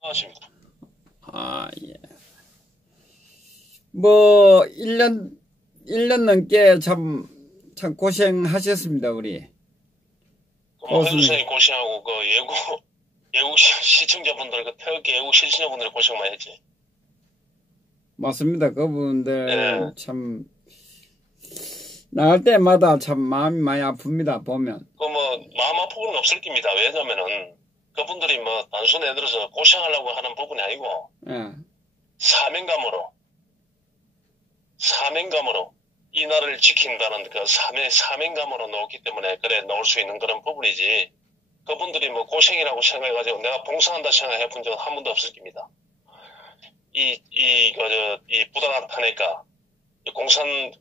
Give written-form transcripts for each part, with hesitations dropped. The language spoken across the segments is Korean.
안녕하십니까. 아, 예. 뭐, 1년 넘게 참 고생하셨습니다, 우리. 뭐, 허 교수님. 선생님 고생하고, 외국 시청자분들, 태극기 외국 시청자분들이 고생 많이 했지. 맞습니다. 그분들 예. 참, 나갈 때마다 참 마음이 많이 아픕니다, 보면. 마음 아픈 건 없을 겁니다. 왜냐면은, 그분들이 단순히 예를 들어서 고생하려고 하는 부분이 아니고, 예. 사명감으로, 이 나라를 지킨다는 그 사명감으로 놓기 때문에, 그래, 놓을 수 있는 그런 부분이지. 그분들이 고생이라고 생각해가지고 내가 봉사한다 생각해 본 적은 한 번도 없을 겁니다. 이 부당한 탄핵과,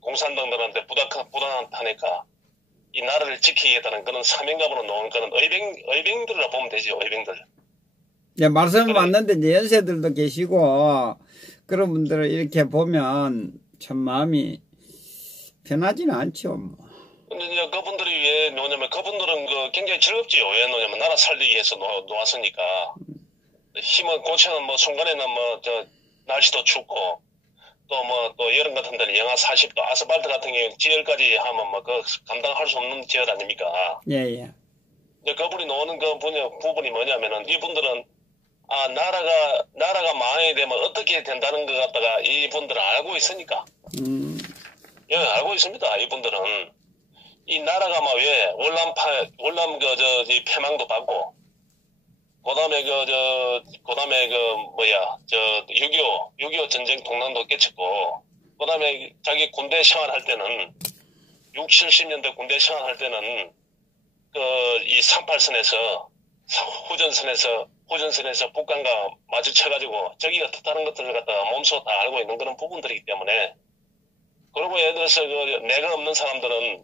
공산당들한테 부당한 탄핵과, 이 나라를 지키겠다는 그런 사명감으로 놓은 그런 의병들이라 보면 되죠, 의병들. 예, 말씀은 그래, 맞는데, 이제 연세들도 계시고, 그런 분들을 이렇게 보면 참 마음이 편하지는 않죠, 뭐. 근데 이제 그분들이 왜 놓냐면, 그분들은 굉장히 즐겁지요. 왜 놓냐면, 나라 살리기 위해서 놓았으니까. 힘은, 고생은 순간에는 날씨도 춥고, 또 여름 같은 데는 영하 40도, 아스팔트 같은 경우는 지열까지 하면 감당할 수 없는 지열 아닙니까? 예, 예. 근데 그분이 놓는 부분이 뭐냐면은, 이분들은, 나라가 망하게 되면 어떻게 된다는 것 갖다가 이분들은 알고 있으니까. 음, 예, 알고 있습니다. 이분들은. 이 나라가 왜, 이 패망도 받고, 그 다음에 6.25 전쟁 동란도 깨쳤고, 그 다음에 자기 군대 생활할 때는, 6, 70년대 군대 생활할 때는, 이 38선에서, 후전선에서 북한과 마주쳐가지고, 저기가 뜻하는 것들을 갖다가 몸소 다 알고 있는 그런 부분들이기 때문에, 그리고 예를 들어서 내가 없는 사람들은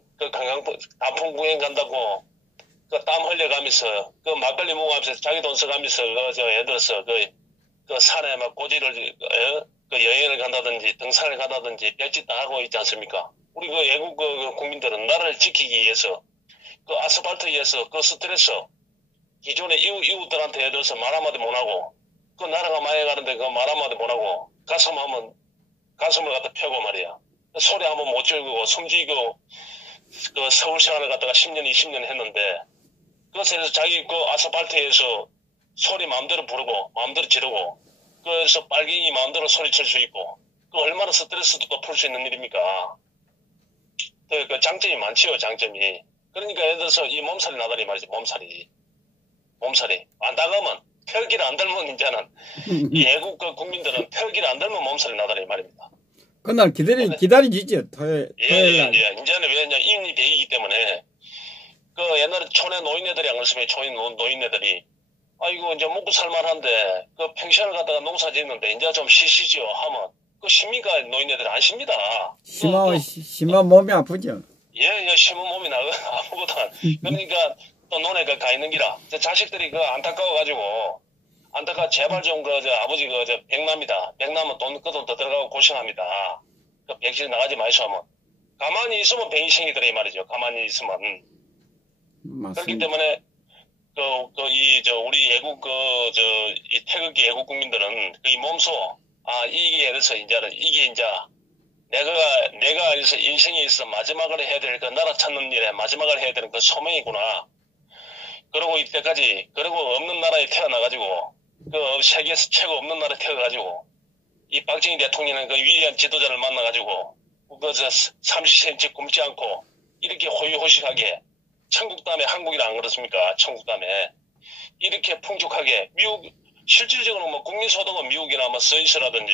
단풍 구경 간다고 땀 흘려가면서 막걸리 먹으면서 자기 돈 써가면서 예를 들어서 산에 고지를 여행을 간다든지 등산을 간다든지 별짓 다 하고 있지 않습니까? 우리 외국 국민들은 나라를 지키기 위해서 아스팔트 위에서 스트레스 기존의 이웃들한테 예를 들어서 말 한마디 못하고 나라가 망해가는데 말 한마디 못하고 가슴을 갖다 펴고 말이야. 소리 한번 못 지르고 숨지고 서울 생활을 갖다가 10년, 20년 했는데 그래서 자기 아스팔트에서 소리 마음대로 부르고 마음대로 지르고 그래서 빨갱이 마음대로 소리칠 수 있고 얼마나 스트레스도 풀 수 있는 일입니까? 그 장점이 많지요, 장점이. 그러니까 예를 들어서 이 몸살이 나다니 말이지, 몸살이 안 나가면 태극기를 안 달면 이제는 이 애국 국민들은 태극기를 안 달면 몸살이 나다니 말입니다. 그날 기다리지죠, 토요일 날. 예. 이제는 왜냐, 인이 배이기 때문에, 옛날에 촌에 노인네들이 안 그랬으면 촌에 노인네들이, 아이고, 이제 먹고 살만한데, 펜션을 갖다가 농사 짓는데, 이제 좀 쉬시죠 하면, 쉽니까? 노인네들이 안 쉽니다. 심한 몸이 아프죠. 예, 심은 몸이 아무것도 안. 그러니까, 또 논에 가 있는 기라. 자식들이 안타까워가지고, 제발 좀 아버지 백남이다. 백남은 돈 더 들어가고 고생합니다. 백신 나가지 마시오 하면. 가만히 있으면 병신이더라 이 말이죠. 가만히 있으면. 맞습니다. 그렇기 때문에 우리 이 태극기 애국 국민들은 이 몸소 이게 그래서 이게 내가 그래서 인생에 있어서 마지막을 해야 될 나라 찾는 일에 마지막을 해야 되는 소명이구나. 그리고 이때까지 그리고 없는 나라에 태어나가지고 세계에서 최고 없는 나라에 태어나가지고 이 박정희 대통령은 위대한 지도자를 만나가지고 30cm 굶지 않고 이렇게 호의호식하게 천국담에 한국이라 안 그렇습니까? 천국담에 이렇게 풍족하게 실질적으로 국민소득은 미국이나 스위스라든지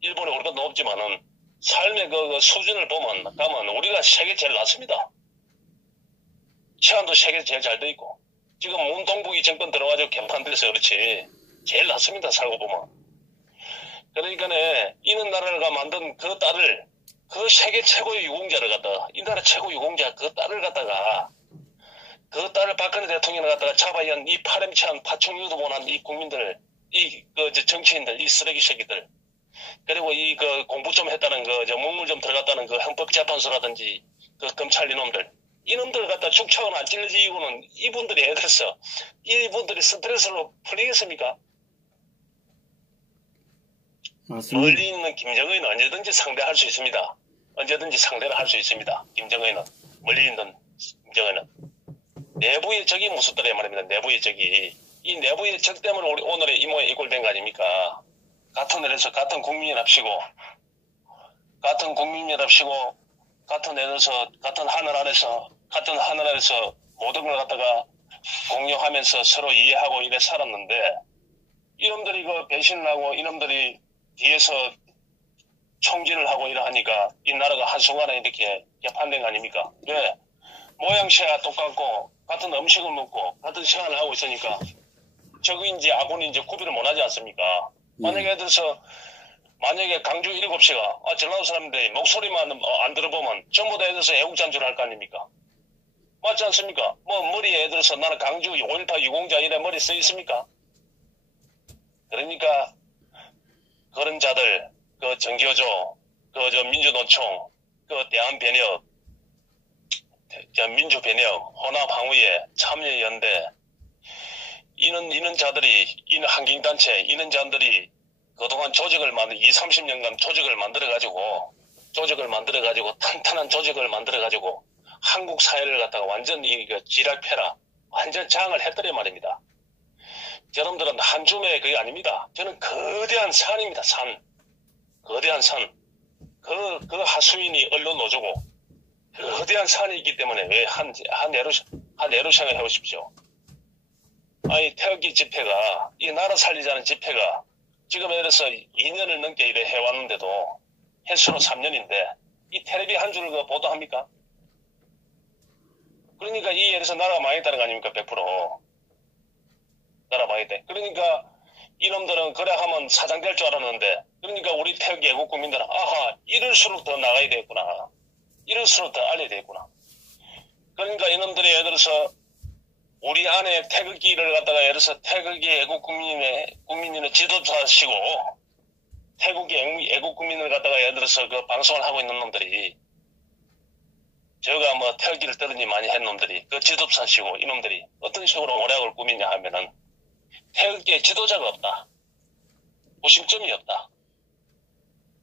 일본에 우리가 높지만은 삶의 수준을 가면 우리가 세계 제일 낮습니다. 치안도 세계 제일 잘 돼 있고 지금 문동북이 정권 들어가지고 개판돼서 그렇지 제일 낮습니다. 살고 보면. 그러니까는 이는 나라가 만든 그 딸을 세계 최고의 유공자를 갖다가 이 나라 최고 유공자 그 딸을 갖다가 그 딸을 박근혜 대통령을 갖다가 잡아야 한 이 파렴치한 파충류도 못한 이 국민들 정치인들 이 쓰레기 새끼들 그리고 공부 좀 했다는 문물 좀 들어갔다는 헌법재판소라든지 검찰 이놈들 갖다 죽차고는 안 찔러지고는 이분들이 애들서 이분들이 스트레스로 풀리겠습니까? 맞습니다. 멀리 있는 김정은은 언제든지 상대할 수 있습니다. 언제든지 상대를 할 수 있습니다. 김정은은. 멀리 있는 김정은은. 내부의 적이 무섭더래 말입니다. 내부의 적이. 이 내부의 적 때문에 우리 오늘의 이 모양 이꼴된 거 아닙니까? 같은 애에서 같은 국민이랍시고, 같은 국민이랍시고, 같은 애에서, 같은 하늘 아래서 모든 걸 갖다가 공유하면서 서로 이해하고 이래 살았는데, 이놈들이 그 배신을 하고, 이놈들이 뒤에서 총질을 하고 이래 하니까, 이 나라가 한순간에 이렇게 개판된 거 아닙니까? 왜? 모양새가 똑같고, 같은 음식을 먹고, 같은 생활을 하고 있으니까, 적인지 아군인지 구별을 못 하지 않습니까? 만약에 강주 7시가, 전라도 사람들이 목소리만 안 들어보면 전부 다 애들서 애국자인 줄 알 거 아닙니까? 맞지 않습니까? 머리에 애들서 나는 강주 5.18 유공자 이래 머리 써 있습니까? 그러니까, 그런 자들, 그 정교조, 민주노총, 대한변협, 민주변협, 혼합항우회, 참여연대, 이런 자들이, 이런 환경단체, 이런 자들이 그동안 30년간 조직을 만들어가지고, 탄탄한 조직을 만들어가지고, 한국 사회를 갖다가 완전 지랄패라, 완전 장을 했더래 말입니다. 여러분들은 한 줌의 그게 아닙니다. 저는 거대한 산입니다, 산. 거대한 산. 그 하수인이 언론 노조고, 거대한 산이 있기 때문에 왜 한 애로 생각해 보십시오. 아니, 태극기 집회가, 이 나라 살리자는 집회가, 지금 예를 들어서 2년을 넘게 이래 해왔는데도, 횟수로 3년인데, 이 텔레비 한 줄을 보도합니까? 그러니까 이 예를 들어서 나라가 망했다는 거 아닙니까? 100%. 나라 망했대. 그러니까, 이놈들은 그래 하면 사장될 줄 알았는데, 그러니까 우리 태극기 애국 국민들은, 아하, 이럴수록 더 나가야 되겠구나. 이럴수록 더 알려야 되겠구나. 그러니까 이놈들이 예를 들어서, 우리 안에 태극기를 갖다가 예를 들어서 태극기 애국 국민의 지도자시고 태극기 애국 국민을 갖다가 예를 들어서 그 방송을 하고 있는 놈들이 저가 태극기를 떨어지 많이 한 놈들이 그 지도자시고 이놈들이 어떤 식으로 오락을 꾸미냐 하면은 태극기에 지도자가 없다. 구심점이 없다.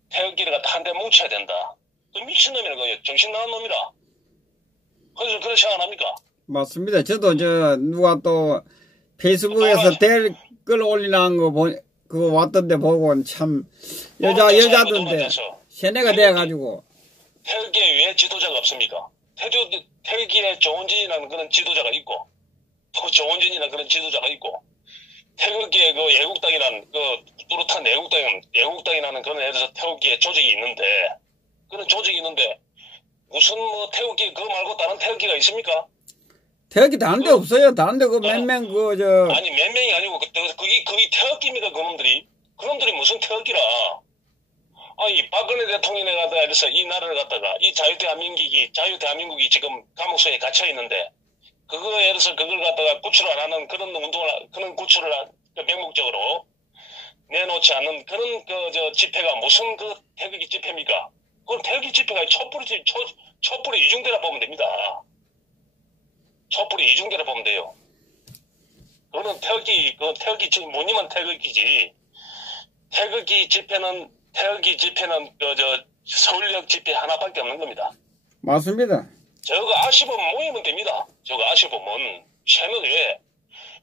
태극기를 갖다 한 대 뭉쳐야 된다. 그 미친놈이라 그 정신 나간 놈이라. 그래서 그런 생각 안 합니까? 맞습니다. 저도 누가 또 페이스북에서 댓글 올리는 거 그거 왔던데 보고 참 여자던데 세뇌가 돼가지고. 태극기에 왜 지도자가 없습니까? 태극기에 조원진이라는 그런 지도자가 있고 또 조원진이라는 그런 지도자가 있고 태극기에 그 애국당이라는 뚜렷한 애국당이라는 그런 애들에서 태극기에 조직이 있는데 그런 조직이 있는데 무슨 태극기 그거 말고 다른 태극기가 있습니까? 태극기 다른 데 없어요. 다른 데 몇 명 아니 몇 명이 아니고 그게 태극기입니까 그놈들이? 그놈들이 무슨 태극기라? 아니 박근혜 대통령에 가서 이 나라를 갖다가 이 자유대한민국이 지금 감옥소에 갇혀 있는데 그거에 대해서 그걸 갖다가 구출을 안 하는 그런 구출을 명목적으로 내놓지 않는 그런 집회가 무슨 태극기 집회입니까? 그건 태극기 집회가 촛불이 이중대라 보면 됩니다. 촛불이 이중대라 보면 돼요. 그거는 태극기 뭐니만 태극기지. 태극기 집회는 서울역 집회 하나밖에 없는 겁니다. 맞습니다. 저거 아시범 모이면 됩니다. 저거 아시범은 채널에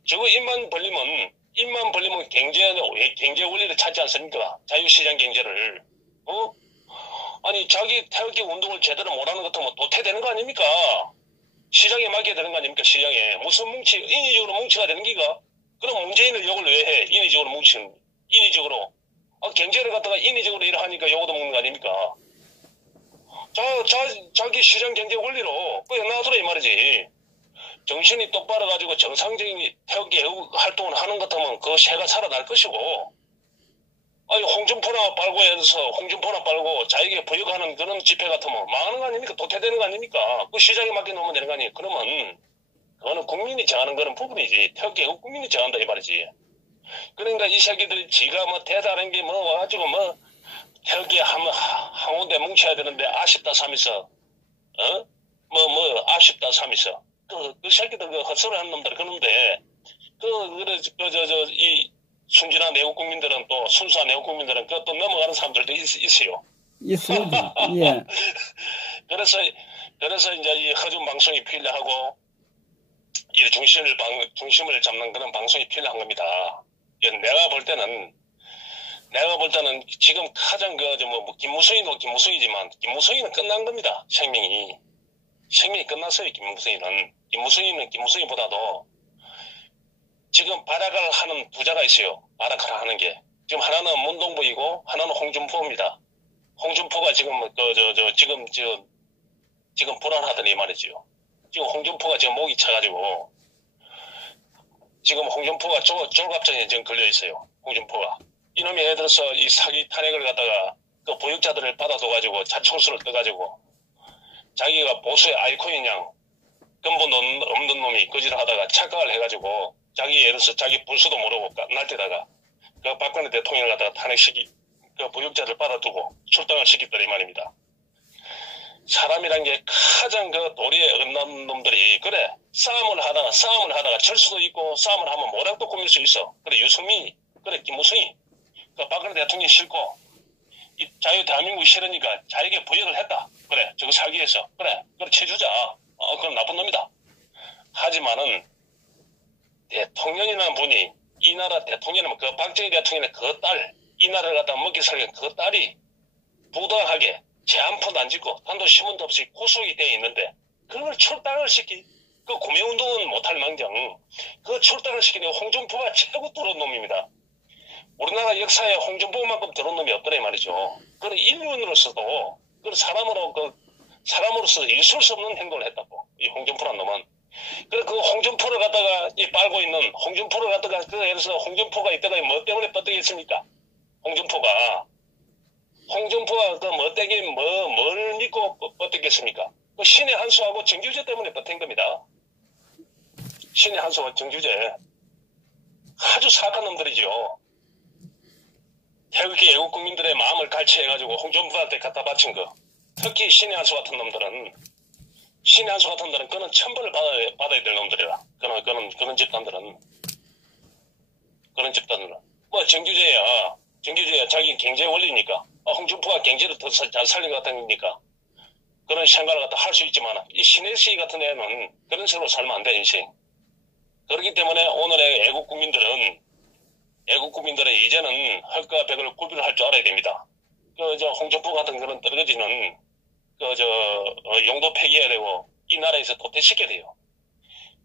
저거 입만 벌리면 경제 원리를 찾지 않습니까? 자유시장 경제를. 아니 자기 태극기 운동을 제대로 못하는 것 같으면 도태되는 거 아닙니까? 시장에 맡겨야 되는 거 아닙니까? 시장에 무슨 인위적으로 뭉치가 되는 기가? 그럼 문재인을 욕을 왜 해? 인위적으로 경제를 갖다가 인위적으로 일을 하니까 욕도 먹는 거 아닙니까? 자기 시장 경제 원리로 그냥 놔두라 이 말이지. 정신이 똑바로 가지고 정상적인 태극기 애국 활동을 하는 것 같으면 그 새가 살아날 것이고 아니 홍준표나 빨고 자기에게 부역하는 그런 집회 같으면 망하는 거 아닙니까? 도태되는 거 아닙니까? 그 시장에 맡겨놓으면 되는 거 아니에요? 그러면 그거는 국민이 정하는 그런 부분이지. 태극기 애국 국민이 정한다 이 말이지. 그러니까 이 새끼들이 지가 대단한 게 와가지고 태극기 항우대 뭉쳐야 되는데 아쉽다 삼이서 아쉽다 삼이서 그 새끼들 헛소리 하는 놈들 그런데 이 순진한 내국 국민들은 또 순수한 내국 국민들은 그것도 넘어가는 사람들도 있어요. 있어요. 예. 그래서 이제 이 허준 방송이 필요하고 이 중심을 잡는 그런 방송이 필요한 겁니다. 내가 볼 때는 지금 가장 김무성이도 김무성이지만 김무성이는 끝난 겁니다. 생명이 끝났어요. 김무성이는 김무성이보다도 지금 발악을 하는 부자가 있어요. 발악을 하는 게 지금 하나는 문동부이고 하나는 홍준표입니다. 홍준표가 지금 지금 불안하더니 말이지요. 지금 홍준표가 지금 목이 차가지고 지금 홍준표가 졸갑장에 지금 걸려 있어요. 홍준표가 이놈이 예를 들어서 이 사기 탄핵을 갖다가 그 보육자들을 받아둬가지고 자초수를 떠가지고 자기가 보수의 아이콘인 양 근본 없는 놈이 거짓을 하다가 착각을 해가지고 자기 예를 들어서 자기 불수도 모르고 날 때다가 그 박근혜 대통령을 갖다가 탄핵시키 그 보육자들 받아두고 출당을 시켰더니 말입니다. 사람이란 게 가장 그 도리에 어긋난 놈들이 그래 싸움을 하다가 질 수도 있고 싸움을 하면 모락도 꾸밀 수 있어. 그래 유승민이 그래 김무성이 그 박근혜 대통령 싫고 이 자유 대한민국이 싫으니까 자에게 부역을 했다. 그래 저거 사기해서 그래 쳐주자. 그건 나쁜 놈이다. 하지만은 대통령이라는 분이 이 나라 대통령이면 그 박정희 대통령의 그 딸 이 나라를 갖다 먹기 살기 그 딸이 부당하게 죄 한 푼도 안 짓고 단도 신문도 없이 구속이 되어 있는데 그걸 출당을 그 구매운동은 못할 망정 그 출당을 시키는 홍준표가 최고 더러운 놈입니다. 우리나라 역사에 홍준표만큼 더러운 놈이 없더래 말이죠. 그런 인류인으로서도 사람으로서 있을 수 없는 행동을 했다고 이 홍준표란 놈은. 그래 그 홍준표를 갖다가 빨고 있는 홍준표를 갖다가 예를 들어서 홍준표가 이때가 뭐 때문에 뻗어있습니까? 홍준표가 그 뭘 믿고 뻗었겠습니까? 그 신의 한수하고 정규제 때문에 뻗은 겁니다. 신의 한수와 정규제 아주 사악한 놈들이죠. 태극기 애국 국민들의 마음을 갈취해가지고 홍준표한테 갖다 바친 거. 특히 신의 한수 같은 놈들은 그는 천벌을 받아야 될 놈들이라. 그런 집단들은 뭐 정규제야 자기 경제 원리니까 홍준표가 경제를 더 잘 살린 것 같으니까 그런 생각을 갖다 할 수 있지만 이 신의 씨 같은 애는 그런 식으로 살면 안 돼 인생. 그렇기 때문에 오늘의 애국 국민들은 이제는 헐과 백을 구별할 줄 알아야 됩니다. 홍준표 같은 그런 떨거지는 용도 폐기해야 되고 이 나라에서 도태시켜야 돼요.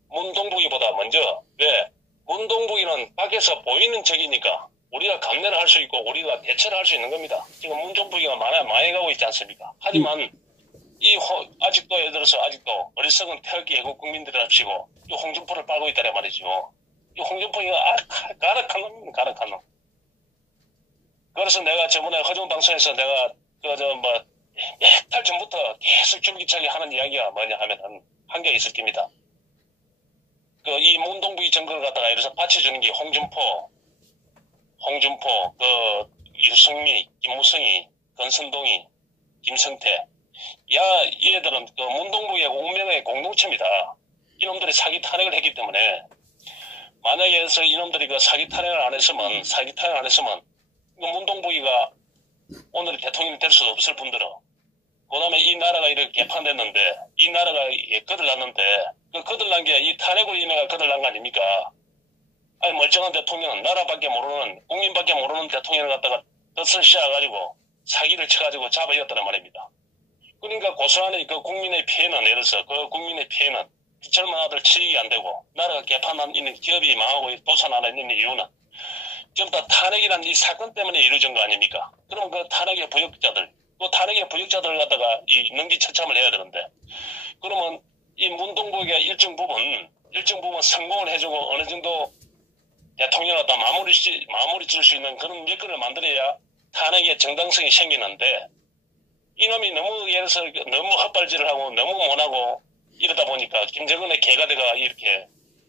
문동북이보다 먼저 왜 문동북이는 밖에서 보이는 적이니까 우리가 감내를 할 수 있고 우리가 대처를 할 수 있는 겁니다. 지금 문동북이가 망해가고 있지 않습니까? 하지만 아직도 예를 들어서 어리석은 태극기 애국 국민들이랍시고 이 홍준표를 빨고 있다란 말이죠. 이 홍준표가 가락한 놈입니다. 가락한 놈. 그래서 내가 저번에 허준 방송에서 내가 몇 달 전부터 계속 줄기차게 하는 이야기가 뭐냐 하면은 한 게 있을 겁니다. 이 문동부의 정권을 갖다가 이래서 받쳐주는 게 홍준표, 유승민, 김무성이, 권선동이, 김성태. 얘들은 문동부의 운명의 공동체입니다. 이놈들이 사기 탄핵을 했기 때문에 만약에 이놈들이 사기 탄핵을 안 했으면 문동부가 오늘 대통령이 될 수도 없을 뿐더러 그 다음에 이 나라가 이렇게 개판됐는데 이 나라가 거들났는데 그 거들난 게 이 탄핵으로 인해가 거들난 거 아닙니까? 아니 멀쩡한 대통령은 나라밖에 모르는 국민밖에 모르는 대통령을 갖다가 덫을 씌워가지고 사기를 쳐가지고 잡아이겼다는 말입니다. 그러니까 고스란히 그 국민의 피해는 예를 들어서 그 국민의 피해는 젊은 아들 취직이 안 되고 나라가 개판한 있는 기업이 망하고 도산 안에 있는 이유는 전부 다 탄핵이라는 이 사건 때문에 이루어진 거 아닙니까? 그럼 그 탄핵의 부역자들을 갖다가 능지처참을 해야 되는데 그러면 이 문동부의 일정 부분 성공을 해주고 어느 정도 대통령을 갖다 마무리 줄 수 있는 그런 여건을 만들어야 탄핵의 정당성이 생기는데 이놈이 너무 예를 들어서 너무 헛발질을 하고 너무 못하고 이러다 보니까 김정은의 개가 돼가 이렇게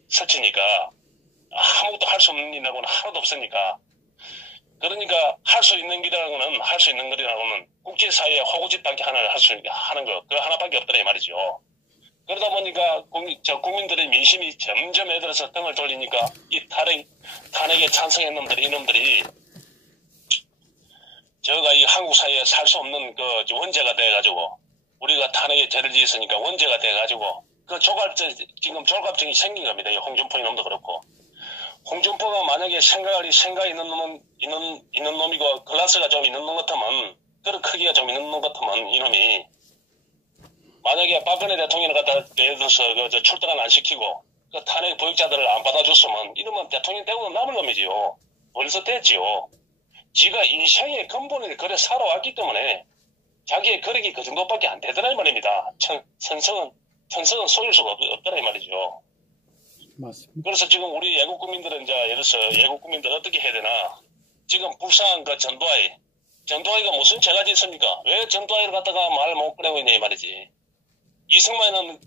설치니까 아무것도 할 수 없는 일하고는 하나도 없으니까 그러니까 할 수 있는 거라고는 국제사회의 호구짓밖에 하는 거 그 하나밖에 없더라 이 말이죠. 그러다 보니까 국민들의 민심이 점점 애들어서 등을 돌리니까 이 탄핵에 찬성한 놈들이, 이놈들이 저가 이 한국 사회에 살 수 없는 그 원죄가 돼가지고 우리가 탄핵에 죄를 지었으니까 원죄가 돼가지고 그 지금 졸갑증이 생긴 겁니다. 이 홍준표 이놈도 그렇고. 홍준표가 만약에 생각이 있는 놈이고 클래스가 좀 있는 놈 같으면, 그런 크기가 좀 있는 놈 같으면 이놈이 만약에 박근혜 대통령을 갖다 예를 들어서 출동을 안 시키고 그 탄핵 보육자들을 안 받아줬으면 이놈은 대통령 되고 남을 놈이지요. 벌써 됐지요. 지가 인생의 근본을 그래 살아왔기 때문에 자기의 거력이 그 정도밖에 안 되더라 이 말입니다. 천성은 속일 수가 없더라 이 말이죠. 맞습니다. 그래서 지금 우리 애국 국민들은 이제 예를 들어서 애국 국민들 어떻게 해야 되나? 지금 불쌍한 그 전두환이가 무슨 죄가 짓습니까? 왜 전두환이를 갖다가 말 못 꺼내고 있냐 이 말이지. 이승만은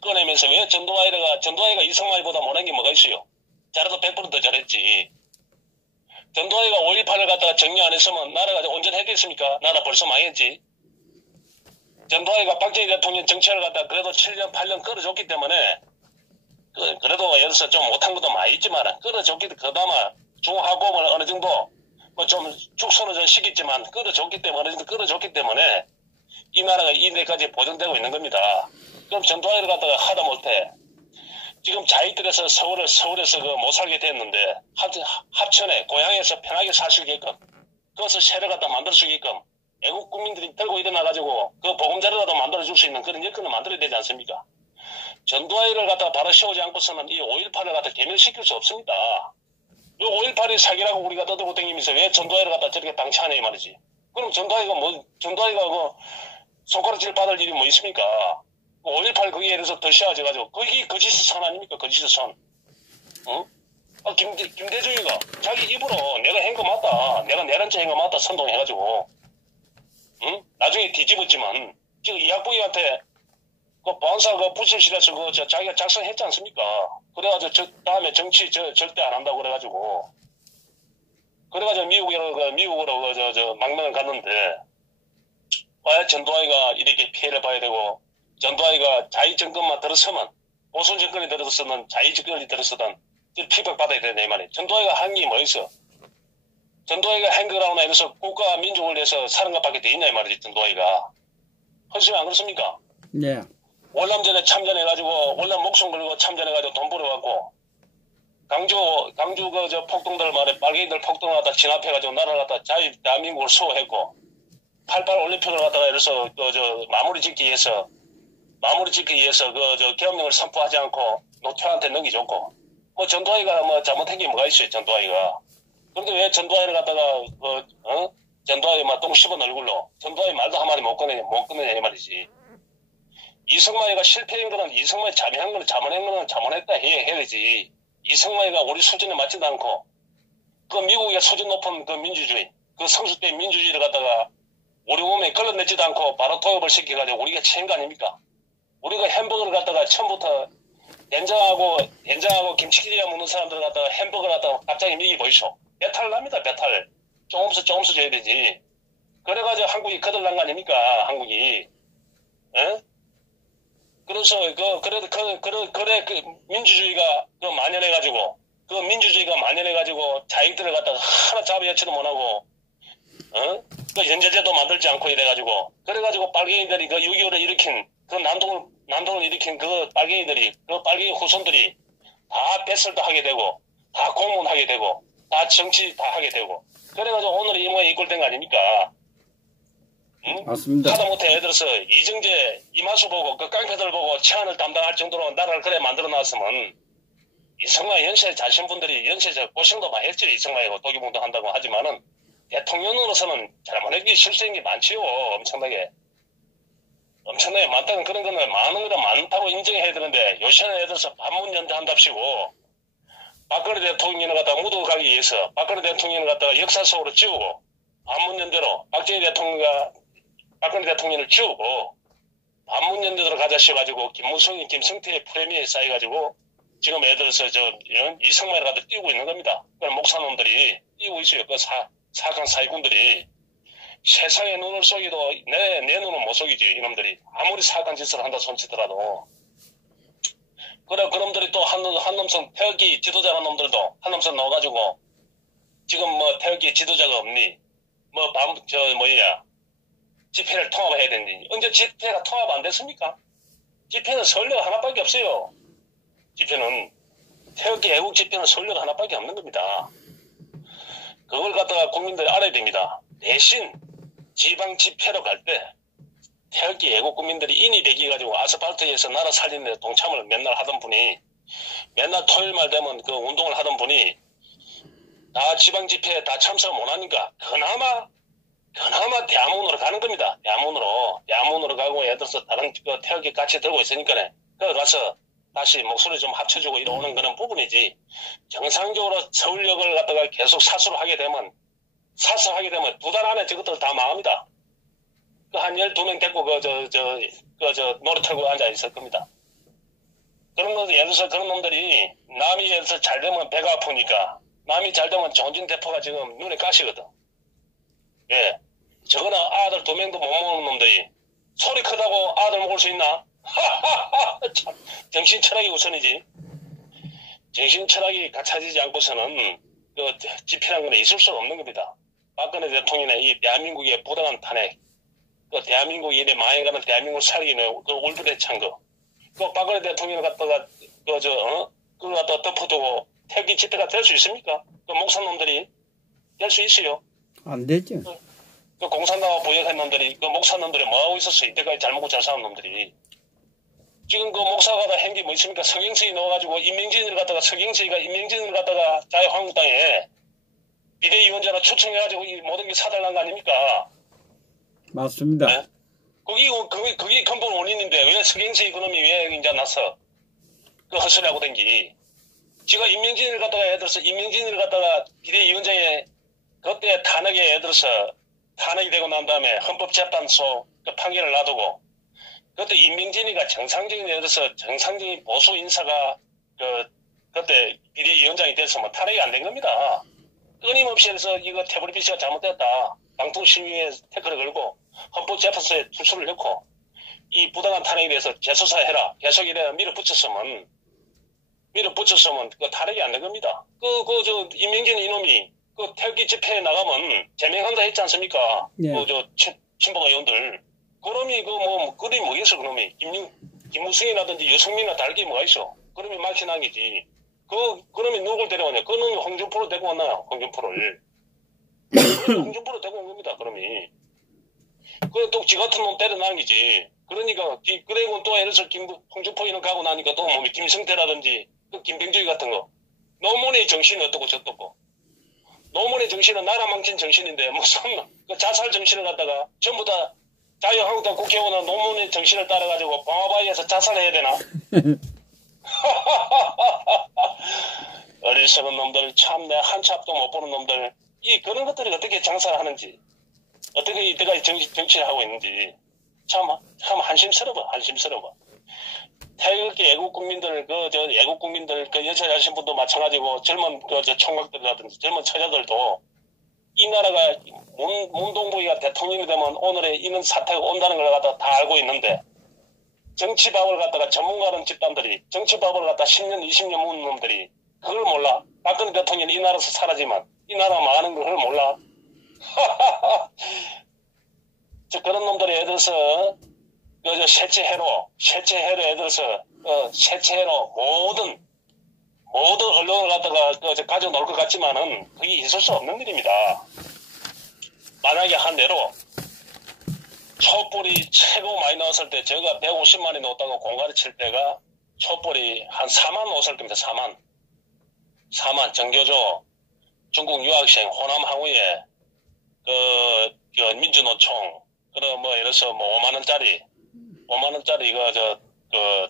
꺼내면서 왜 전두환이가 이승만이보다 못한 게 뭐가 있어요? 잘해도 100% 더 잘했지. 전두환이가 5.18을 갖다가 정리 안 했으면 나라가 온전했겠습니까? 나라 벌써 망했지. 전두환이가 박정희 대통령 정치를 갖다가 그래도 7년 8년 끌어줬기 때문에 그래도 예를 들어서 좀 못한 것도 많이 있지만 끌어줬기 그나마 중하고을 어느 정도 뭐 좀 축소는 좀 시켰지만 끌어줬기 때문에 이 나라가 이때까지 보존되고 있는 겁니다. 그럼 전두환이를 갖다가 하다 못해 지금 자기들에서 서울에서 못 살게 됐는데 합천에 고향에서 편하게 살 수 있게끔 그것을 세를 갖다 만들 수 있게끔 애국 국민들이 들고 일어나가지고 그 보금자리라도 만들어줄 수 있는 그런 여건을 만들어야 되지 않습니까? 전두환이를 갖다 바로 세우지 않고서는 이 5.18을 갖다 개멸시킬 수 없습니다. 이 5.18이 사기라고 우리가 떠들고 다니면서 왜 전두환이를 갖다 저렇게 방치하냐 이 말이지. 그럼 전두환이가 손가락질 받을 일이 뭐 있습니까? 5.18 거기에 대해서 더 씌워져가지고 그게 거짓의 선 아닙니까? 거짓의 선. 응? 김대중이가 자기 입으로 내가 한 거 맞다. 내가 내란죄 한 거 맞다. 선동해가지고. 응? 나중에 뒤집었지만 지금 이학부이한테 그 보안사 그 부실실에서 자기가 작성했지 않습니까? 그래가지고 다음에 정치 절대 안 한다고 그래가지고 미국으로 망명을 갔는데 왜 전두환이가 이렇게 피해를 봐야 되고 전두환이가 자위 정권만 들었으면 보수 정권이 들었으면 자위 정권이 들었으든 핍박받아야 되네 이 말이에요. 전두환이가 한 게 뭐 있어? 전두환이가 한 거라고나 해서 국가와 민족을 위해서 사는 것밖에 돼 있냐 이 말이지. 전두환이가 헌신 안 그렇습니까? 네. 월남전에 참전해가지고 월남 목숨 걸고 참전해가지고 돈 벌어갖고 강주 폭동들 말에 빨갱이들 폭동을 갖다 진압해가지고 나라를 갖다 대한민국을 수호했고 88 올림픽을 갖다가 이래서 마무리 짓기 위해서 계엄령을 선포하지 않고 노태우한테 넘기줬고 뭐 전두환이가 뭐 잘못한 게 뭐가 있어요 전두환이가. 그런데 왜 전두환이를 갖다가 전두환이 막 똥 씹은 얼굴로 전두환이 말도 한마디 못 꺼내냐 이 말이지. 이승만이가 실패한 거는 이승만이 자명한 거는 자만했다 해야 되지. 이승만이가 우리 수준에 맞지도 않고 그 미국의 수준 높은 그 민주주의 그 성숙된 민주주의를 갖다가 우리 몸에 걸러내지도 않고 바로 도입을 시켜가지고 우리가 체한 거 아닙니까? 우리가 햄버거를 갖다가 처음부터 된장하고 김치찌개 먹는 사람들 갖다가 햄버거를 갖다가 갑자기 미기 보이쇼. 배탈 납니다 배탈. 조금씩 줘야 되지. 그래가지고 한국이 거들난 거 아닙니까? 한국이. 에? 그래서 민주주의가 만연해가지고 자익들을 갖다가 하나 잡아야치도 못하고 그 연재제도 만들지 않고 이래가지고 그래가지고 빨갱이들이 그 6.25를 일으킨 그 난동을 일으킨 그 빨갱이 후손들이 다 배설도 하게 되고 다 공무원하게 되고 다 정치 다 하게 되고 그래가지고 오늘 이 모양이 이꼴 된 거 아닙니까? 응? 맞습니다. 하다못해 예를 들어서 이정재, 이마수 보고 그 깡패들 보고 치안을 담당할 정도로 나라를 그래 만들어 놨으면 이승만 연세 자신 분들이 고생도 많이 했죠. 이승만이고 독일운동 한다고 하지만은 대통령으로서는 잘못한 게 실수한 게 많지요. 엄청나게 많다는 그런 거는 많은 거는 많다고 인정해야 되는데 요새는 예를 들어서 반문연대 한답시고 박근혜 대통령을 갖다가 묻어가기 위해서 박근혜 대통령을 갖다가 역사 속으로 지우고 반문연대로 박근혜 대통령을 지우고 반문연대로 가자셔가지고 김성태의 프레미에 쌓여가지고 지금 예를 들어서 이승만을 갖다 띄우고 있는 겁니다. 그런 목사놈들이 띄우고 있어요. 그 사악한 사기꾼들이 세상의 눈을 속이도 내 눈은 못 속이지 이놈들이 아무리 사악한 짓을 한다 손치더라도 그래, 그놈들이 또 한 놈선 태극기 지도자라는 놈들도 한 놈선 넣어가지고, 지금 뭐 태극기 지도자가 없니? 집회를 통합해야 되니. 언제 집회가 통합 안 됐습니까? 집회는 서울역 하나밖에 없어요. 집회는. 태극기 애국 집회는 서울역 하나밖에 없는 겁니다. 그걸 갖다가 국민들이 알아야 됩니다. 대신 지방 집회로 갈 때 태극기 애국 국민들이 인이 대기 가지고 아스팔트에서 나라 살리는 데 동참을 맨날 하던 분이, 맨날 토요일말 되면 그 운동을 하던 분이 다 지방 집회에 다 참석을 못하니까 그나마 대암문으로 가는 겁니다. 대암문으로 가고 애들서 다른 그 태극기 같이 들고 있으니까 그 가서 다시 목소리 좀 합쳐주고 이러는 그런 부분이지. 정상적으로 서울역을 갖다가 계속 사수를 하게 되면 2달 안에 저것들 다 망합니다. 그 한 12명 데리고 노래 틀고 앉아 있을 겁니다. 그런 거, 예를 들어서 그런 놈들이 남이 예를 들어서 잘 되면 배가 아프니까, 남이 잘 되면 정진 대표가 지금 눈에 가시거든. 예. 저거는 아들 2명도 못 먹는 놈들이 소리 크다고 아들 먹을 수 있나? 참, 정신 철학이 우선이지. 정신 철학이 갖춰지지 않고서는 그 집회란 건 있을 수 없는 겁니다. 박근혜 대통령의 이 대한민국의 부당한 탄핵, 그 대한민국이 이래 망해가는 대한민국 살리는 그 울분에 찬 거, 그 박근혜 대통령을 갖다가 그걸 갖다가 덮어두고 태극기 집회가 될 수 있습니까? 그 목사놈들이 될 수 있어요. 안 되죠. 그 공산당하고 부역한 놈들이, 그 목사놈들이 뭐하고 있었어요? 이때까지 잘 먹고 잘 사는 놈들이. 지금 그 목사가 다 한 게 뭐 있습니까? 서경석이 넣어가지고 서경석이가 임명진을 갖다가 자유한국당에 비대위원장으로 초청해가지고 이 모든 게 사달난 거 아닙니까? 맞습니다. 네? 그게 근본 원인인데 왜 서경석이 그놈이 왜 이제 나서 그 헛소리하고 댕기. 지가 임명진을 갖다가 비대위원장에 그때 탄핵에 애들어서 탄핵이 되고 난 다음에 헌법재판소 그 판결을 놔두고 그때 임명진이가 정상적인 보수 인사가 그때 비대위원장이 됐으면 탄핵이 안 된 겁니다. 끊임없이 해서 이거 태블릿 씨가 잘못됐다. 방통시민에 태클을 걸고 헌법재판소에 투수를 넣고 이 부당한 탄핵에 대해서 재수사해라. 계속 이래 밀어붙였으면 그 탄핵이 안 된 겁니다. 임명진 이놈이 그 태극기 집회에 나가면 제명한다 했지 않습니까? 예. 친박 의원들. 그놈이 그놈이 뭐겠어, 그놈이. 김무승이라든지 유승민이나 다르게 뭐가 있어. 그놈이 막힌한 게지. 그놈이 누굴 데려오냐. 그놈이 홍준표로 데리고 왔나요, 홍준표를. 홍준표로 데리고 온 겁니다, 그놈이. 또 지 같은 놈 때려나는 게지. 그러니까, 그리고 또 예를 들어서 홍준표 이런 가고 나니까 또 김성태라든지, 그 김병주기 같은 거. 노무현의 정신이 어떻고 저떻고. 노무현의 정신은 나라 망친 정신인데 무슨 그 자살 정신을 갖다가 전부 다 자유한국당 국회의원은 노무현의 정신을 따라가지고 방화바위에서 자살해야 되나? 어리석은 놈들, 참 내 한치 앞도 못 보는 놈들, 그런 것들이 어떻게 장사를 하는지, 어떻게 이때까지 정치를 하고 있는지 참 한심스러워. 태극기 애국 국민들, 애국 국민들, 여자 여신분도 마찬가지고, 젊은, 총각들이라든지, 젊은 처자들도, 이 나라가, 문동부가 대통령이 되면 오늘의 이런 사태가 온다는 걸 갖다가 다 알고 있는데, 정치밥을 갖다가 전문가는 집단들이, 정치밥을 갖다가 10년, 20년 묵은 놈들이, 그걸 몰라. 박근혜 대통령이 이 나라에서 사라지만, 이 나라가 망하는 걸 몰라. 그런 놈들이 예를 들어서, 세체해로 예를 들어서, 세체해로 모든 언론을 갖다가 가져 놓을 것 같지만은 그게 있을 수 없는 일입니다. 만약에 한 예로 촛불이 최고 많이 나왔을 때 제가 150만이 나왔다고 공갈이 칠 때가 촛불이 한 4만 나왔을 겁니다. 4만 정교조 중국 유학생 호남 항우에 그 민주노총 그럼 예를 들어서 5만 원짜리 이거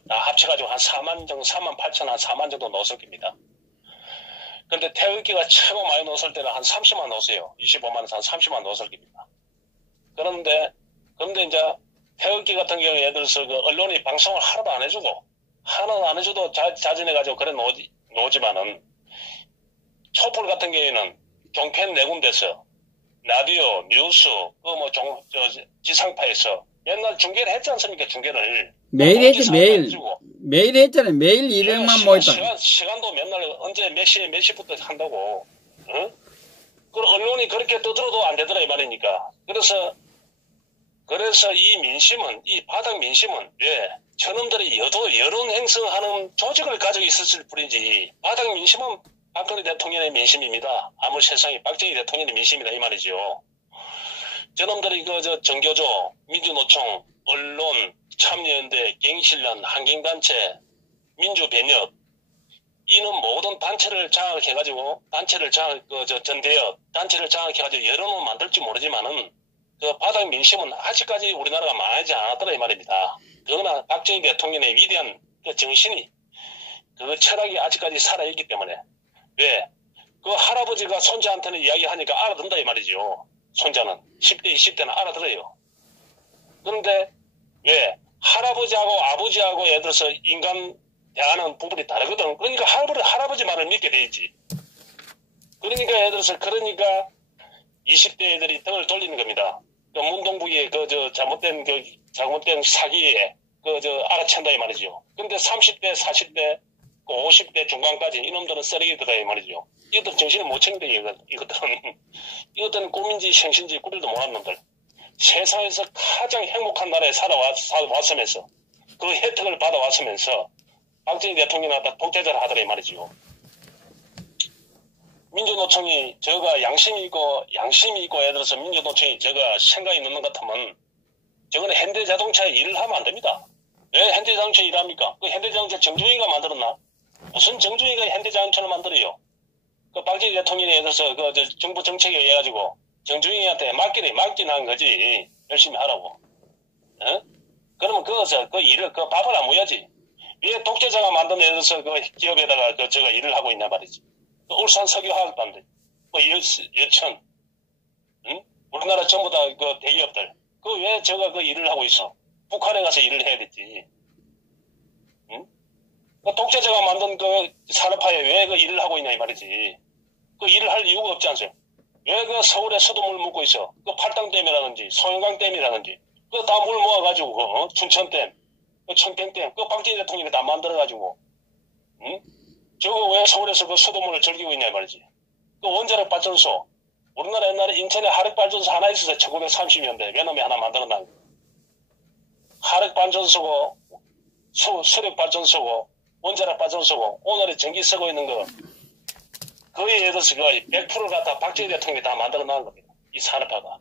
다 합쳐가지고 한 4만 8천 한 4만 정도 넣었을 겁니다. 근데 태극기가 최고 많이 넣었을 때는 한 30만 넣었어요. 25만에서 한 30만 넣었을 겁니다. 그런데 이제 태극기 같은 경우에 예를 들어서 언론이 방송을 하나도 안 해줘도 자진해가지고 그래 놓지만은 촛불 같은 경우에는 종편 4군데서 라디오, 뉴스, 지상파에서 맨날 중계를 했지 않습니까? 중계를. 매일 했지, 매일. 해주고. 매일 했잖아요. 매일 200만 모였다. 시간도 맨날 언제 몇 시에 몇 시부터 한다고. 어? 그 언론이 그렇게 떠들어도 안 되더라 이 말이니까. 그래서 이 민심은, 이 바닥 민심은 왜 저놈들이 여론 행성하는 조직을 가지고 있었을 뿐이지 바닥 민심은 박근혜 대통령의 민심입니다. 아무 세상에 박정희 대통령의 민심이다 이 말이죠. 저놈들이 정교조, 민주노총, 언론, 참여연대, 갱신련, 환경단체, 민주변협 이는 모든 단체를 장악해가지고 전대협 단체를 장악해가지고 여론을 만들지 모르지만은 그 바닥 민심은 아직까지 우리나라가 망하지 않았더라 이 말입니다. 그러나 박정희 대통령의 위대한 그 정신이 그 철학이 아직까지 살아있기 때문에 왜? 그 할아버지가 손자한테는 이야기하니까 알아듣는다 이 말이죠. 손자는 10대 20대는 알아들어요. 그런데 왜? 할아버지하고 아버지하고 예를 들어서 인간 대하는 부분이 다르거든. 그러니까 할아버지 말을 믿게 돼 있지. 그러니까 예를 들어서 20대 애들이 등을 돌리는 겁니다. 그 문동북이의 잘못된 사기에 알아챈다 이 말이죠. 근데 30대, 40대, 50대 중반까지 이놈들은 쓰레기들이다 이 말이죠. 이것들 정신을 못 챙긴다 이것들은 꿈인지 생신지 꾸리도 못한 놈들. 세상에서 가장 행복한 나라에 살아왔으면서 그 혜택을 받아왔으면서 박정희 대통령한테 독재자를 하더라 이 말이죠. 민주노총이 저가 양심이 있고 예를 들어서 민주노총이 저가 생각이 있는 것 같으면 저거는 현대자동차에 일을 하면 안 됩니다. 왜 현대자동차에 일합니까? 그 현대자동차 정주행이가 만들었나? 무슨 정주행이가 현대자동차를 만들어요? 그 박정희 대통령이 예를 들어서 정부 정책에 의해 가지고 정주행이한테 맡긴 한 거지. 열심히 하라고. 어? 그러면 그 일을 밥을 안 모여야지. 왜 독재자가 만든 예를 들어서 그 기업에다가 저가 일을 하고 있냐 말이지. 울산 석유화학단들, 여천, 응? 우리나라 전부 다 대기업들. 왜 저가 일을 하고 있어? 북한에 가서 일을 해야 됐지. 응? 독재자가 만든 산업화에 왜 일을 하고 있냐 이 말이지. 일을 할 이유가 없지 않습니까? 왜 서울에 수돗물 묻고 있어? 팔당댐이라든지 소영강댐이라든지 다 물 모아가지고 춘천댐, 청평댐, 박정희 대통령이 다 만들어가지고, 응? 저거 왜 서울에서 수돗물을 즐기고 있냐 말이지. 원자력 발전소. 우리나라 옛날에 인천에 하력 발전소 하나 있었어요. 1930년대. 외놈이 하나 만들어놨. 하력 발전소고, 수력 발전소고, 원자력 발전소고, 오늘의 전기 쓰고 있는 거의 예를 들어서 100% 갖다 박정희 대통령이 다 만들어놓은 겁니다. 이 산업화가.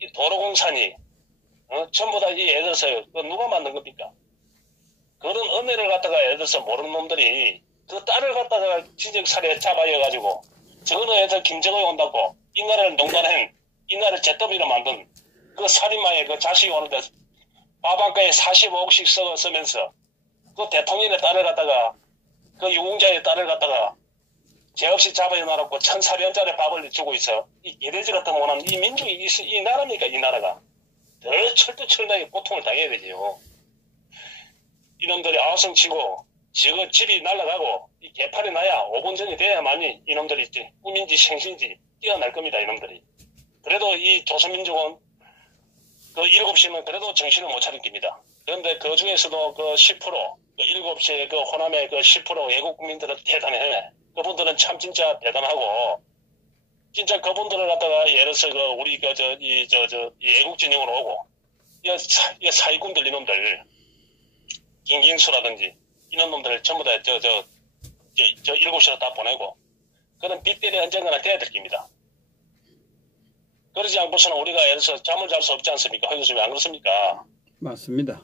이 도로공사니, 전부 다 예를 들어서 누가 만든 겁니까? 그런 은혜를 갖다가 예를 들어서 모르는 놈들이 그 딸을 갖다가 지적살에 잡아여가지고 저거는 애들 김정은이 온다고 이 나라를 농단한 이 나라를 잿더미로 만든 그 살인마의 자식이 오는데 밥한가에 45억씩 쓰면서 그 대통령의 딸을 갖다가 그 유공자의 딸을 갖다가 죄 없이 잡아여놔놓고 1,400원짜리 밥을 주고 있어. 이 개돼지 같은 못한 이 민족이 이 나라입니까 이 나라가. 더 철두철미하게 고통을 당해야 되지요. 이놈들이 아우성치고 지금 집이 날아가고 이 개판이 나야 5분 전이 돼야만이 이놈들이 꿈인지 생신지 뛰어날 겁니다. 이놈들이. 그래도 이 조선민족은 7시는 그래도 정신을 못 차릴 겁니다. 그런데 그 중에서도 10% 7시에 호남의 10% 외국 국민들은 대단해. 그분들은 참 진짜 대단하고 진짜 그분들을 갖다가 예를 들어서 우리 이 애국 진영으로 오고 이 사기꾼들 이놈들 김gin수라든지 이런 놈들을 전부 다 7시로 다 보내고 그런 빅대리 언젠가는 돼야 될 겁니다. 그러지 않고서는 우리가 예를 들어서 잠을 잘 수 없지 않습니까? 허 교수님 안 그렇습니까? 맞습니다.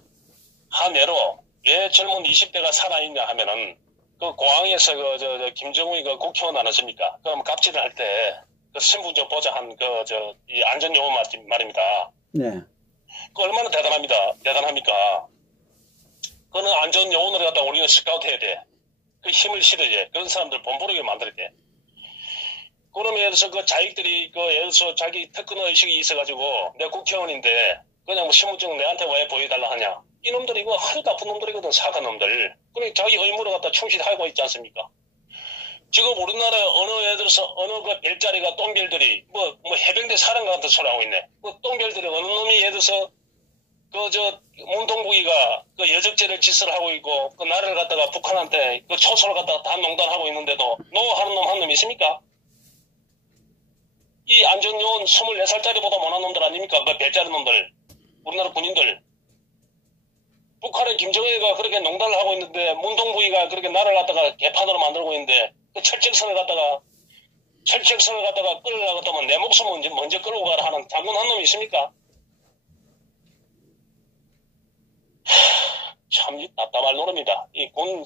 한 예로 왜 젊은 20대가 살아있냐 하면은 공항에서 김정은이 국회의원 안 했습니까? 그럼 갑질을 할 때 신분증 보장한 이 안전요원 말입니다. 네. 얼마나 대단합니까? 그거는 안전요원을 갖다 우리는 스카우트 해야 돼. 그 힘을 실어야 돼. 그런 사람들 본보르게 만들어야 돼. 그러면 예를 들어서 자익들이 예를 들어서 자기 특권 의식이 있어가지고 내가 국회의원인데 그냥 신분증 내한테 왜 보여달라 하냐. 이놈들이 이거 하도 나쁜 놈들이거든. 사악한 놈들. 그러니까 자기 의무를 갖다 충실하고 있지 않습니까? 지금 우리나라에 예를 들어서 문동부기가 그 여적죄를 짓을 하고 있고, 그 나라를 갖다가 북한한테 그 초소를 갖다가 다 농단하고 있는데도 노 하는 놈 한 놈 있습니까? 이 안전요원 24살짜리보다 못한 놈들 아닙니까? 그 별자리 놈들. 우리나라 군인들. 북한의 김정은이가 그렇게 농단을 하고 있는데, 문동부기가 그렇게 나라를 갖다가 개판으로 만들고 있는데, 그 철책선을 갖다가 끌으려고 했다면 내 목숨 먼저 끌고 가라 하는 장군 한 놈이 있습니까? 참 답답할 노름이다. 이 군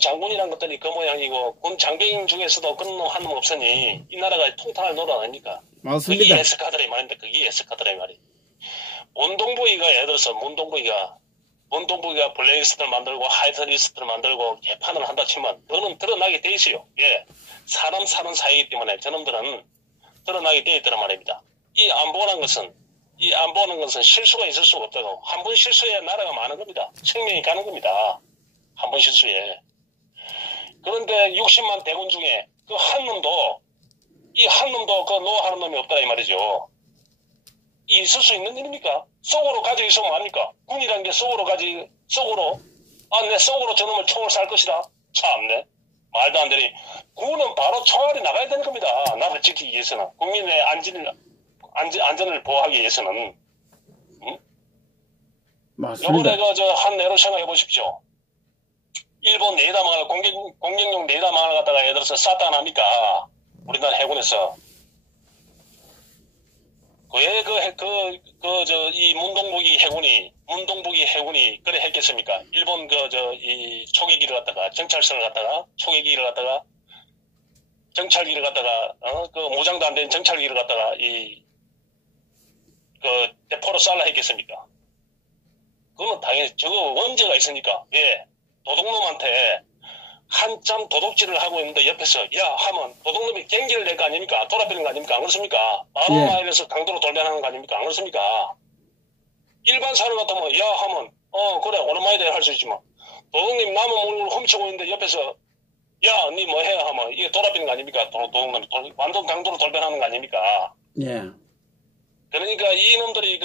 장군이란 것들이 그 모양이고, 군 장병 중에서도 그런 놈 한 놈 없으니, 이 나라가 통탄할 노릇 아닙니까? 맞습니다. 그게 에스카드라의 말인데, 그게 에스카드라의 말이. 문동부기가 예를 들어서, 문동부기가 블랙리스트를 만들고, 하이트리스트를 만들고, 개판을 한다 치면, 너는 드러나게 돼 있어요. 예. 사람 사는 사이이기 때문에, 저놈들은 드러나게 돼 있다는 말입니다. 이 안보라는 것은 실수가 있을 수가 없다고. 한 번 실수에 나라가 많은 겁니다. 생명이 가는 겁니다. 한 번 실수에. 그런데 60만 대군 중에 그 한 놈도 그 노 하는 놈이 없다 이 말이죠. 있을 수 있는 일입니까? 속으로 가지고 있으면 뭐합니까? 군이라는 게 내 속으로 저놈을 총을 쌀 것이다. 참네. 말도 안 되니. 군은 바로 총알이 나가야 되는 겁니다. 나라를 지키기 위해서는. 국민의 안전을 보호하기 위해서는. 응? 맞습니다. 요번에 한 예로 생각해 보십시오. 일본 내다망을 공격용 내다망을 갖다가 예를 들어서 쐈다 안 합니까? 우리나라 해군에서. 왜 이 문동부기 해군이 그래 했겠습니까? 일본 이 초계기를 갖다가 그 무장도 안 된 정찰기를 갖다가 대포로 쌀라 했겠습니까? 그거는 당연히 저거 원죄가 있으니까. 예. 도둑놈한테 한참 도둑질을 하고 있는데 옆에서 야 하면 도둑놈이 경기를 낼 거 아닙니까? 돌아버리는 거 아닙니까? 안 그렇습니까? 바로 마일에서 강도로 돌변하는 거 아닙니까? 안 그렇습니까? 일반 사람 같으면 야 하면 그래 오랜만이다 할 수 있지만 도둑님 남은 물건을 훔치고 있는데 옆에서 야 니 뭐 해 하면 이게 돌아버리는 거 아닙니까? 도둑놈이 완전 강도로 돌변하는 거 아닙니까? 예. 그러니까 이놈들이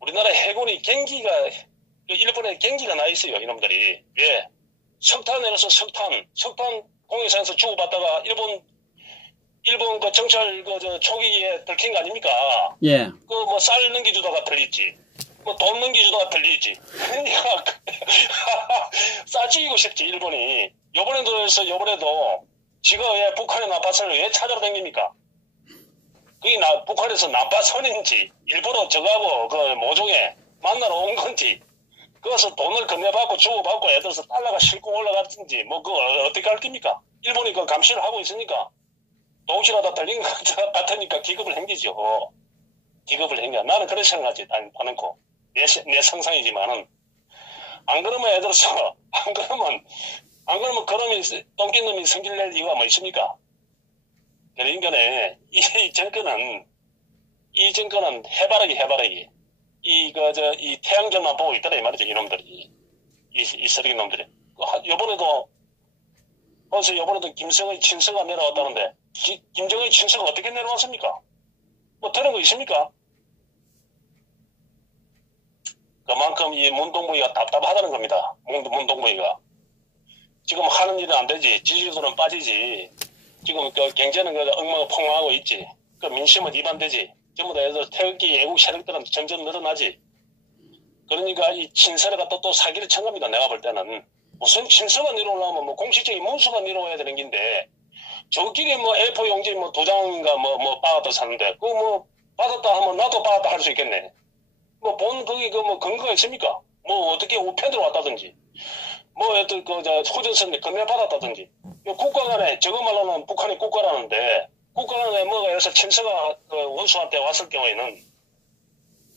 우리나라 해군이 경기가 일본에 경기가 나 있어요. 이놈들이. 왜? 석탄에서 석탄 공해상에서 주고받다가 일본 그 정찰 초기에 들킨 거 아닙니까? 예. 쌀 넘기주다가 들리지. 돈 넘기주다가 들리지. 그러니까 싸죽이고 싶지 일본이. 요번에도 지가 왜 북한의 나빠선을 왜 찾아러 다닙니까? 그게 북한에서 나빠선인지 일부러 저거하고 모종에 만나러 온 건지 그것을 돈을 건네받고 주고받고 애들 들어서 달러가 싣고 올라갔든지 그거 어떻게 할 겁니까? 일본이 그 감시를 하고 있으니까 동시라도 들린 것 같으니까 기급을 행기죠. 기급을 행겨. 나는 그렇게 생각하지. 다는코 내 상상이지만은 안 그러면 애들 들어서 안 그러면 그놈이 똥낀 놈이 생길 이유가 뭐 있습니까? 그러니까 이 정권은 해바라기 이 태양전만 보고 있더라 이 말이죠. 이놈들이 이 쓰레기 놈들이. 요번에도 김정의 친서가 내려왔다는데 김정의 친서가 어떻게 내려왔습니까? 들은 거 있습니까? 그만큼 이 문동부기가 답답하다는 겁니다. 문동부기가 지금 하는 일은 안 되지. 지지율은 빠지지. 지금 경제는 엉망폭망하고 있지. 민심은 이반되지. 전부 다 태극기 애국 세력들은 점점 늘어나지. 그러니까 이 친서를 갖다 또 사기를 친 겁니다. 내가 볼 때는. 무슨 친서가 내려오려면 공식적인 문서가 내려와야 되는 긴데 저끼리 A4 용지 2장인가 받았다 샀는데 받았다 하면 나도 받았다 할 수 있겠네. 거기 근거가 있습니까? 어떻게 우편으로 왔다든지 호전선에 건네받았다든지 국가 간에 저거 말로는 북한이 국가라는데 국가 간에 여기서 친서가 원수한테 왔을 경우에는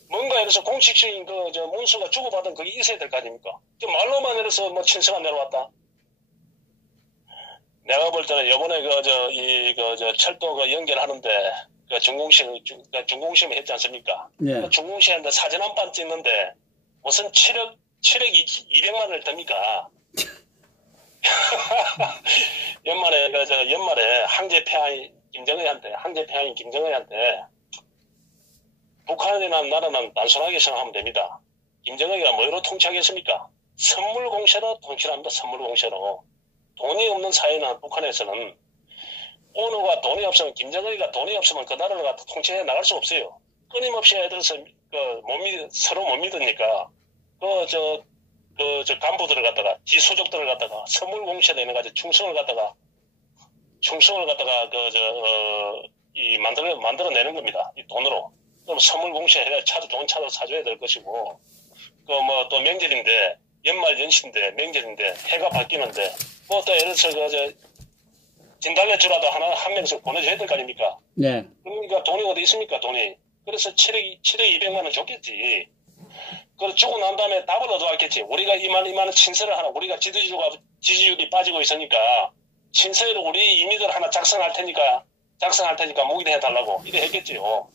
뭔가 이래서 공식적인 문서가 주고받은 그게 있어야 될 거 아닙니까? 말로만 이래서 친서가 내려왔다. 내가 볼 때는 요번에 철도 연결하는데 중공심 했지 않습니까? 네. 중공심인데 사진 한 판 찍는데 무슨 7억 200만 원을 듭니까? 연말에 항제폐하인 김정은이한테 북한이나 나라는 단순하게 생각하면 됩니다. 김정은이가 뭐로 통치하겠습니까? 선물 공세로 통치합니다. 선물 공세로. 돈이 없는 사회는 북한에서는 오늘과 돈이 없으면 김정은이가 돈이 없으면 그 나라를 갖다 통치해 나갈 수 없어요. 끊임없이 애들서 서로 못 믿으니까 저 간부들을 갖다가 지소족들을 갖다가 선물 공세로 해가지고 충성을 갖다가 만들어내는 겁니다. 이 돈으로. 그럼 선물 공세해 좋은 차도 사줘야 될 것이고, 또 명절인데, 연말 연시인데, 명절인데, 해가 바뀌는데, 또 예를 들어서 진달래주라도 한 명씩 보내줘야 될 거 아닙니까? 네. 그러니까 돈이 어디 있습니까, 돈이? 그래서 7억 200만 원 줬겠지. 그걸 주고 난 다음에 답을 얻어왔겠지. 우리가 이만한 친서를 하나, 우리가 지지율이 빠지고 있으니까, 친서를 우리 이미들 하나 작성할 테니까 무기를 해달라고 이래 했겠지요.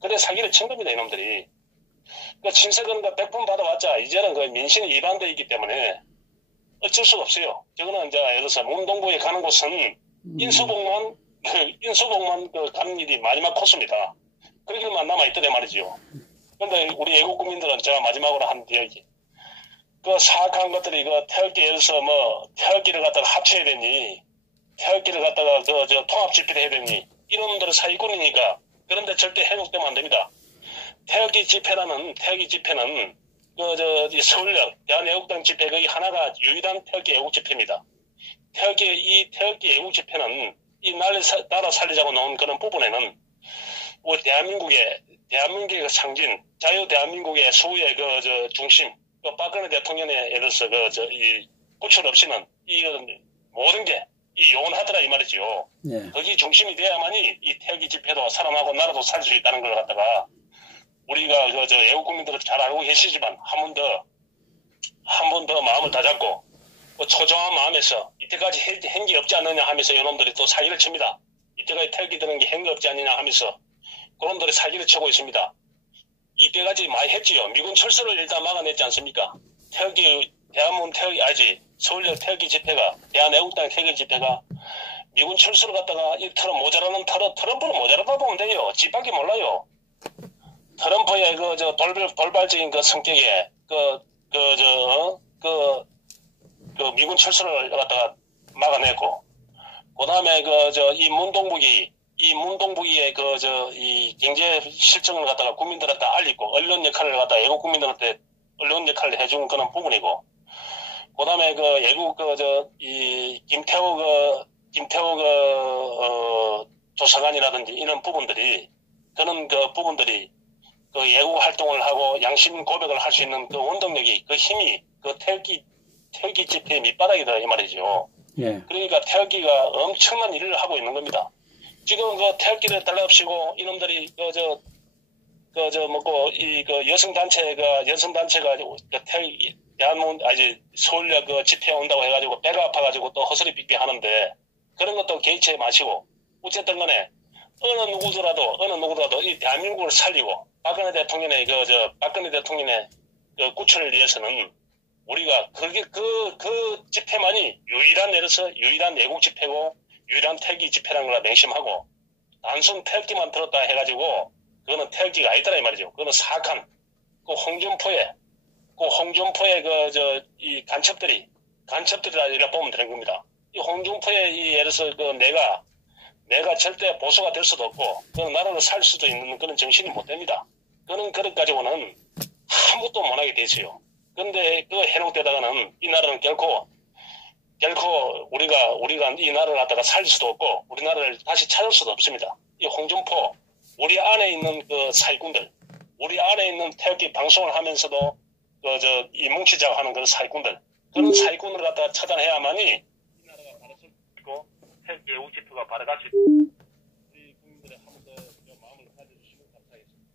그래 사기를 친 겁니다, 이놈들이. 그 친서는 100번 받아왔자 이제는 그 민심 위반되어 있기 때문에 어쩔 수가 없어요. 저거는 이제 예를 들어서 문동부에 가는 곳은 인수복만 가는 일이 마지막 코스입니다. 그 길만 남아있더래 말이지요. 그런데 우리 애국 국민들은 제가 마지막으로 한 이야기. 그 사악한 것들이 태극기 예를 들어서 태극기를 갖다가 합쳐야 되니, 태극기를 갖다가 통합 집회를 해야 되니, 이놈들은 사기꾼이니까. 그런데 절대 해독되면 안 됩니다. 태극기 집회는 서울역 대한애국당 집회 거기 하나가 유일한 태극기 애국 집회입니다. 이 태극기 애국 집회는 이 나라 살리자고 나온 그런 부분에는 우리 대한민국의 상징, 자유 대한민국의 수호의 중심, 박근혜 대통령의 예를 들어서 이 구출 없이는 이 모든 게 영원하더라 이 말이지요. 네. 거기 중심이 돼야만이 이 태극기 집회도 살아나고 나라도 살 수 있다는 걸 갖다가 우리가 애국 국민들은 잘 알고 계시지만 한 번 더 마음을 다잡고 초조한 마음에서 이때까지 한 게 없지 않느냐 하면서 이놈들이 또 사기를 칩니다. 이때까지 태극기 드는 게 한 게 없지 않느냐 하면서 그놈들이 사기를 치고 있습니다. 이때까지 많이 했지요. 미군 철수를 일단 막아냈지 않습니까? 서울역 태극기 집회가, 대한애국당 태극기 집회가 미군 철수를 갖다가 이 트럼프는 모자라다 보면 돼요. 집밖에 몰라요. 트럼프의 돌발적인 성격에 미군 철수를 갖다가 막아냈고, 그 다음에 이 문동북이의 이 경제 실정을 갖다가 국민들한테 알리고, 언론 역할을 갖다가 애국 국민들한테 언론 역할을 해준 그런 부분이고, 그 다음에 김태호 조사관이라든지 이런 부분들이, 그런 부분들이 애국 활동을 하고 양심 고백을 할 수 있는 원동력이, 힘이 태극기 집회의 밑바닥이다 이 말이죠. 예. 그러니까 태극기가 엄청난 일을 하고 있는 겁니다. 지금 태극기를 달라붙이고 이놈들이 여성단체가 서울역 집회 온다고 해가지고 배가 아파가지고 또 허스리 삑삑 하는데, 그런 것도 개의치 마시고, 어쨌든 간에 어느 누구라도 이 대한민국을 살리고 박근혜 대통령의 구출을 위해서는 우리가 그 집회만이 유일한 애국 집회고 유일한 태극기 집회라는 걸 맹심하고, 단순 태극기만 들었다 해가지고 그거는 태극기가 아니더라 이 말이죠. 그거는 사악한 홍준포의 이 간첩들이라 이렇게 보면 되는 겁니다. 이 홍준포의 예를 들어서 내가 절대 보수가 될 수도 없고, 그건 나라를 살 수도 있는 그런 정신이 못 됩니다. 그런 그릇 가지고는 아무것도 못하게 되지요. 그런데 해놓대다가는 이 나라는 결코 우리가 이 나라를 갖다가 살 수도 없고, 우리나라를 다시 찾을 수도 없습니다. 이 홍준포, 우리 안에 있는 사기꾼들, 우리 안에 있는 태극기 방송을 하면서도 이 뭉치자고 하는 그런 사기꾼들, 그런 사기꾼을 갖다가 차단해야만이 이 나라가 바로 설 수 있고 태극기 애국 집회가 바로 갈 수 있고, 우리 국민들의 한 번 더 마음을 가져주시면 감사하겠습니다.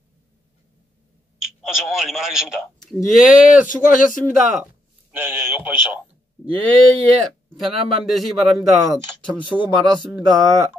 오늘 이만하겠습니다. 예, 수고하셨습니다. 네, 욕보이쇼. 예, 편한 밤 되시기 바랍니다. 참 수고 많았습니다.